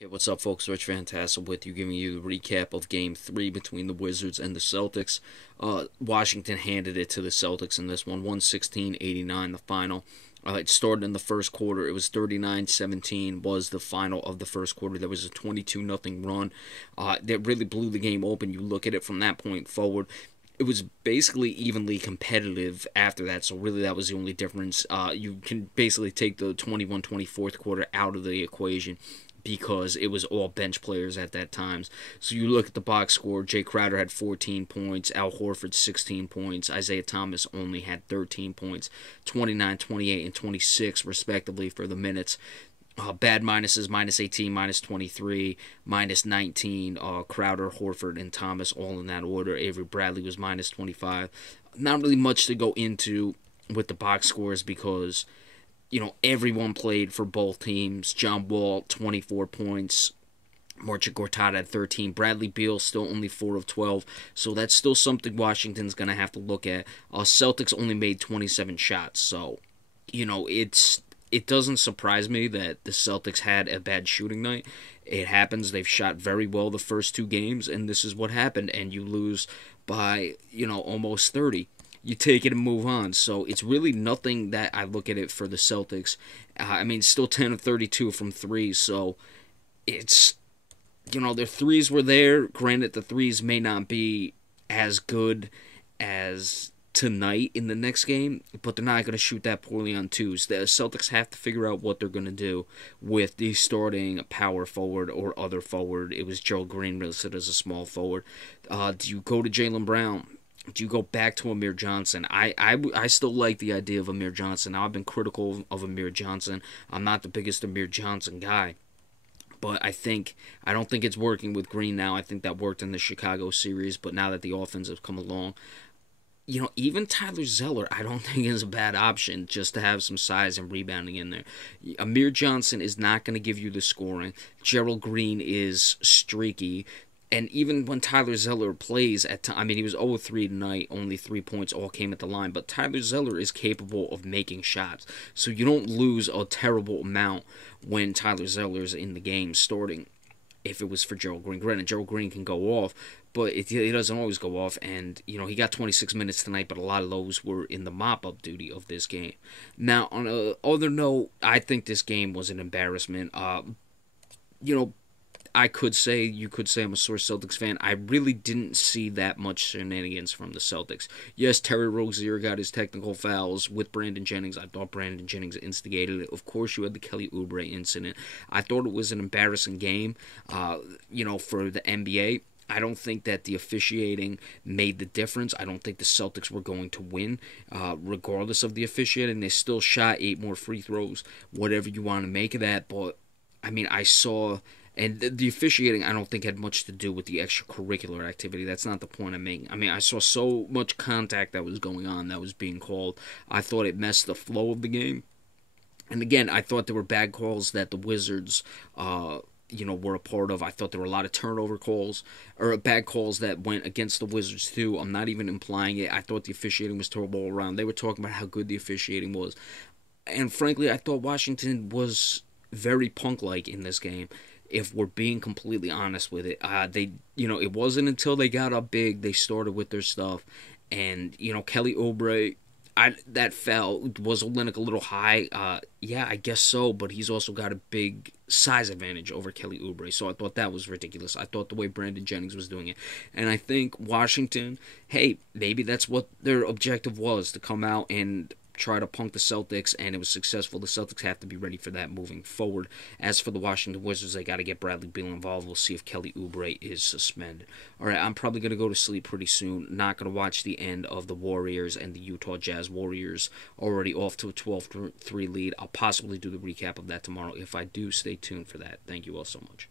Hey, what's up, folks? Rich Fantastic with you, giving you the recap of Game 3 between the Wizards and the Celtics. Washington handed it to the Celtics in this one, 116-89, the final. It started in the first quarter. It was 39-17 was the final of the first quarter. There was a 22-0 run that really blew the game open. You look at it from that point forward. It was basically evenly competitive after that, so really that was the only difference. You can basically take the 21-24 quarter out of the equation because it was all bench players at that time. So you look at the box score, Jay Crowder had 14 points, Al Horford 16 points, Isaiah Thomas only had 13 points, 29, 28, and 26 respectively for the minutes. Bad minuses, minus 18, minus 23, minus 19. Crowder, Horford, and Thomas all in that order. Avery Bradley was minus 25. Not really much to go into with the box scores because, everyone played for both teams. John Wall, 24 points. Marcin Gortat had 13. Bradley Beal still only 4 of 12. So that's still something Washington's going to have to look at. Celtics only made 27 shots. So, it doesn't surprise me that the Celtics had a bad shooting night. It happens. They've shot very well the first two games, and this is what happened. And you lose by, almost 30. You take it and move on. So it's really nothing that I look at it for the Celtics. Still 10 of 32 from three. So it's, their threes were there. Granted, the threes may not be as good as tonight in the next game, but they're not going to shoot that poorly on twos. The Celtics have to figure out what they're going to do with the starting power forward or other forward. It was Joe Green listed as a small forward. Do you go to Jaylen Brown? Do you go back to Amir Johnson? I still like the idea of Amir Johnson. Now, I've been critical of Amir Johnson. I'm not the biggest Amir Johnson guy. But I don't think it's working with Green now. I think that worked in the Chicago series, but now that the offense has come along, even Tyler Zeller, I don't think is a bad option just to have some size and rebounding in there. Amir Johnson is not going to give you the scoring. Gerald Green is streaky. And even when Tyler Zeller plays he was 0-3 tonight, only 3 points, all came at the line. But Tyler Zeller is capable of making shots. So you don't lose a terrible amount when Tyler Zeller's in the game starting. If it was for Gerald Green. Granted, Gerald Green can go off, but he doesn't always go off. And, he got 26 minutes tonight, but a lot of those were in the mop-up duty of this game. Now, on a other note, I think this game was an embarrassment. You could say I'm a sore Celtics fan. I really didn't see that much shenanigans from the Celtics. Yes, Terry Rozier got his technical fouls with Brandon Jennings. I thought Brandon Jennings instigated it. Of course, you had the Kelly Oubre incident. I thought it was an embarrassing game, for the NBA. I don't think that the officiating made the difference. I don't think the Celtics were going to win, regardless of the officiating. They still shot 8 more free throws, whatever you want to make of that. But, I saw... And the officiating, I don't think, had much to do with the extracurricular activity. That's not the point I'm making. I saw so much contact that was going on that was being called. I thought it messed the flow of the game. And again, I thought there were bad calls that the Wizards, were a part of. I thought there were a lot of turnover calls, or bad calls that went against the Wizards too. I'm not even implying it. I thought the officiating was terrible all around. They were talking about how good the officiating was. And frankly, I thought Washington was very punk-like in this game. If we're being completely honest with it, it wasn't until they got up big they started with their stuff, and Kelly Oubre, that foul was Olynyk a little high. Yeah, I guess so, but he's also got a big size advantage over Kelly Oubre, so I thought that was ridiculous. I thought the way Brandon Jennings was doing it, and I think Washington, hey, maybe that's what their objective was, to come out and try to punk the Celtics, and it was successful. The Celtics have to be ready for that moving forward. As for the Washington Wizards, they got to get Bradley Beal involved. We'll see if Kelly Oubre is suspended. All right, I'm probably going to go to sleep pretty soon. Not going to watch the end of the Warriors and the Utah Jazz. Warriors already off to a 12-3 lead. I'll possibly do the recap of that tomorrow. If I do, stay tuned for that. Thank you all so much.